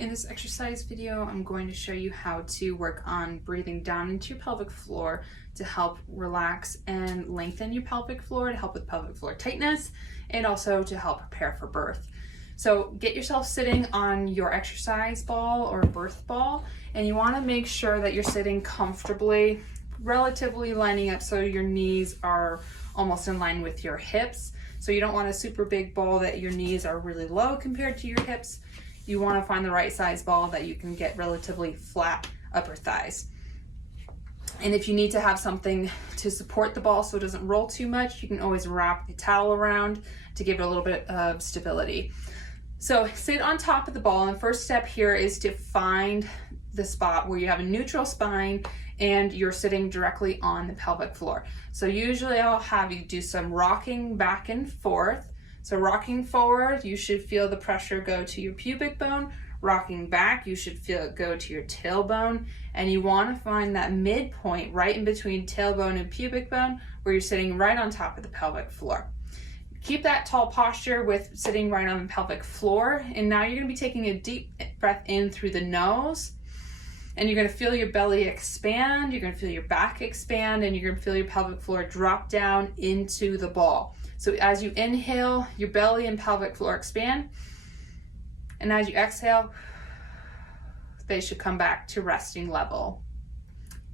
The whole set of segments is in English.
In this exercise video, I'm going to show you how to work on breathing down into your pelvic floor to help relax and lengthen your pelvic floor, to help with pelvic floor tightness, and also to help prepare for birth. So get yourself sitting on your exercise ball or birth ball, and you want to make sure that you're sitting comfortably, relatively lining up so your knees are almost in line with your hips. So you don't want a super big ball that your knees are really low compared to your hips. You want to find the right size ball that you can get relatively flat upper thighs. And if you need to have something to support the ball so it doesn't roll too much, you can always wrap a towel around to give it a little bit of stability. So sit on top of the ball, and the first step here is to find the spot where you have a neutral spine and you're sitting directly on the pelvic floor. So usually I'll have you do some rocking back and forth. So rocking forward, you should feel the pressure go to your pubic bone. Rocking back, you should feel it go to your tailbone. And you want to find that midpoint right in between tailbone and pubic bone where you're sitting right on top of the pelvic floor. Keep that tall posture with sitting right on the pelvic floor. And now you're going to be taking a deep breath in through the nose. And you're going to feel your belly expand, you're going to feel your back expand, and you're going to feel your pelvic floor drop down into the ball. So as you inhale, your belly and pelvic floor expand. And as you exhale, they should come back to resting level.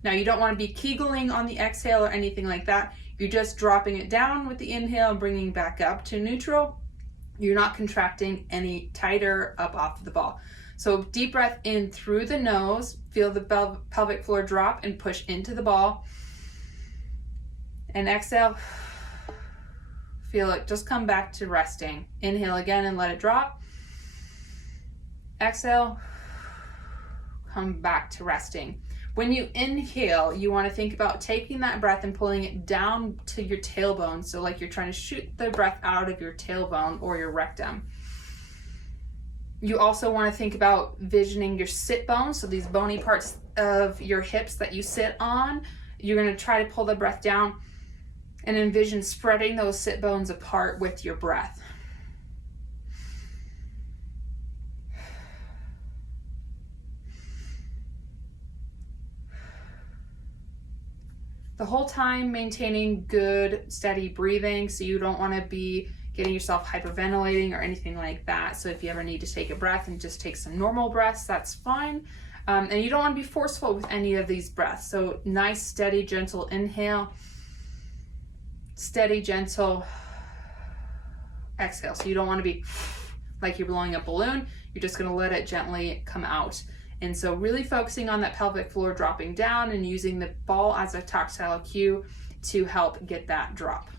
Now you don't want to be Kegeling on the exhale or anything like that. You're just dropping it down with the inhale and bringing back up to neutral. You're not contracting any tighter up off the ball. So deep breath in through the nose, feel the pelvic floor drop and push into the ball. And exhale, feel it just come back to resting. Inhale again and let it drop. Exhale, come back to resting. When you inhale, you want to think about taking that breath and pulling it down to your tailbone. So like you're trying to shoot the breath out of your tailbone or your rectum. You also want to think about visioning your sit bones, so these bony parts of your hips that you sit on. You're going to try to pull the breath down and envision spreading those sit bones apart with your breath. The whole time maintaining good, steady breathing, so you don't want to be getting yourself hyperventilating or anything like that. So if you ever need to take a breath and just take some normal breaths, that's fine. And you don't want to be forceful with any of these breaths. So nice, steady, gentle inhale. Steady, gentle exhale. So you don't want to be like you're blowing a balloon. You're just going to let it gently come out. And so really focusing on that pelvic floor dropping down and using the ball as a tactile cue to help get that drop.